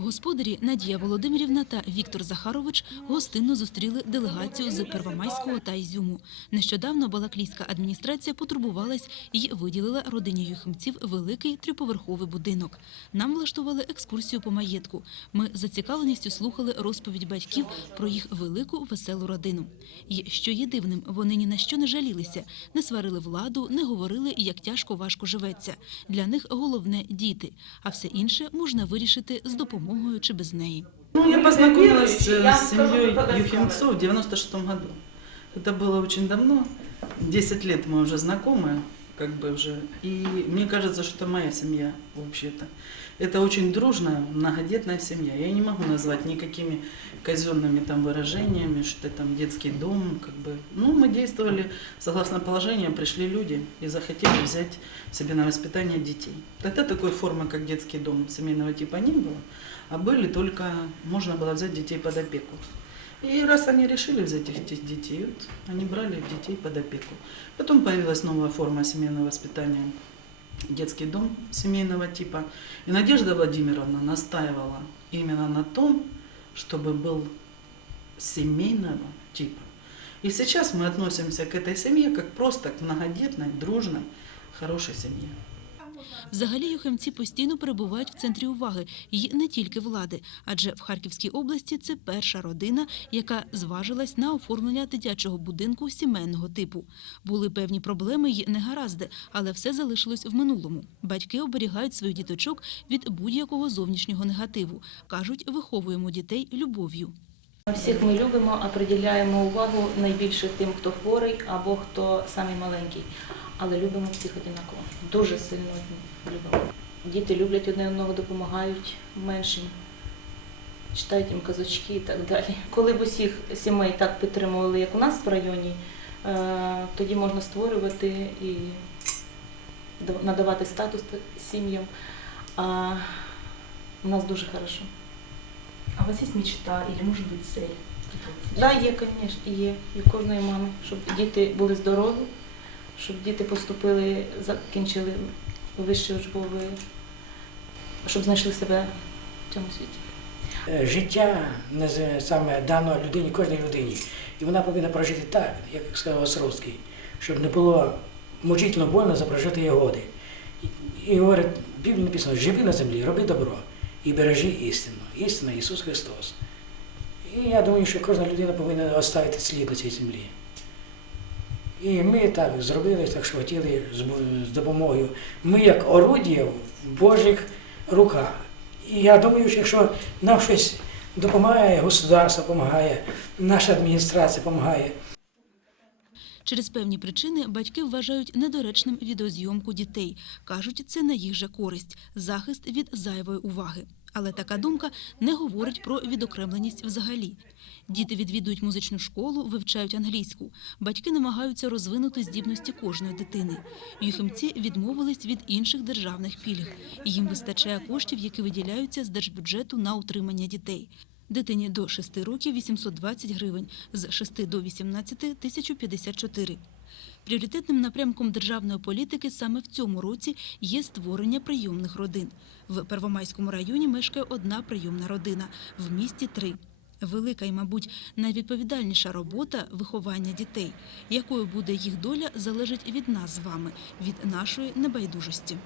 Господарі Надія Володимирівна та Віктор Захарович гостинно зустріли делегацію з Первомайського та Ізюму. Нещодавно Балаклійська адміністрація потурбувалась і виділила родині юхимців великий трьоповерховий будинок. Нам влаштували екскурсію по маєтку. Ми зацікавленістю слухали розповідь батьків про їх велику веселу родину. І що є дивним, вони ні на що не жалілися, не сварили владу, не говорили, як тяжко важко живеться. Для них головне діти, а все інше можна вирішити з допомогою чи без неї. Ну, я познакомилась Я э, вам с скажу, семьей когда Юхимцов в 96 году. Это было очень давно. 10 лет мы уже знакомы, Как бы уже. И мне кажется, что это моя семья вообще-то. Это очень дружная, многодетная семья. Я не могу назвать никакими казенными там выражениями, что там детский дом, как бы. Ну, мы действовали согласно положению, пришли люди и захотели взять себе на воспитание детей. Тогда такой формы, как детский дом семейного типа не было, а были только, можно было взять детей под опеку. И раз они решили взять этих детей, вот, они брали детей под опеку. Потом появилась новая форма семейного воспитания, детский дом семейного типа. И Надежда Владимировна настаивала именно на том, чтобы был семейного типа. И сейчас мы относимся к этой семье как просто к многодетной, дружной, хорошей семье. Взагалі юхимці постійно перебувають в центрі уваги і не тільки влади, адже в Харківській області це перша родина, яка зважилась на оформлення дитячого будинку сімейного типу. Були певні проблеми й негаразди, але все залишилось в минулому. Батьки оберігають своїх діточок від будь-якого зовнішнього негативу. кажуть, виховуємо дітей любов'ю. Всіх ми любимо, а приділяємо увагу найбільше тим, хто хворий або хто самий маленький. Але любимо всіх однаково. Дуже сильно любимо. Діти люблять одне одного, допомагають меншим, читають їм казочки і так далі. Коли б усіх сімей так підтримували, як у нас в районі, е, тоді можна створювати і надавати статус сім'ям. А у нас дуже хорошо. А у вас есть мечта или, может быть, цель? Да, є, звісно, є. І кожної мами, щоб діти були здорові, щоб діти поступили, закінчили вищі учбові, щоб знайшли себе в цьому світі. Е, життя не саме дано людині, кожній людині. І вона повинна прожити так, як сказав Осровський, щоб не було мучительно больно за прожити годи. І, і говорить, в Біблії написано, живи на землі, роби добро і бережи істину. Істина Ісус Христос. І я думаю, що кожна людина повинна оставити слід на цій землі. І ми так зробили, так що хотіли з, допомогою. Ми як орудія в Божих руках. І я думаю, що якщо нам щось допомагає, государство допомагає, наша адміністрація допомагає, Через певні причини батьки вважають недоречним відеозйомку дітей. Кажуть, це на їх же користь, захист від зайвої уваги. Але така думка не говорить про відокремленість взагалі. Діти відвідують музичну школу, вивчають англійську. Батьки намагаються розвинути здібності кожної дитини. Юхимці відмовились від інших державних пільг. Їм вистачає коштів, які виділяються з держбюджету на утримання дітей. Дитині до 6 років 820 гривень, з 6 до 18 – 1054. Пріоритетним напрямком державної політики саме в цьому році є створення прийомних родин. В Первомайському районі мешкає одна прийомна родина, в місті три. Велика і, мабуть, найвідповідальніша робота виховання дітей. Якою буде їх доля, залежить від нас з вами, від нашої небайдужості.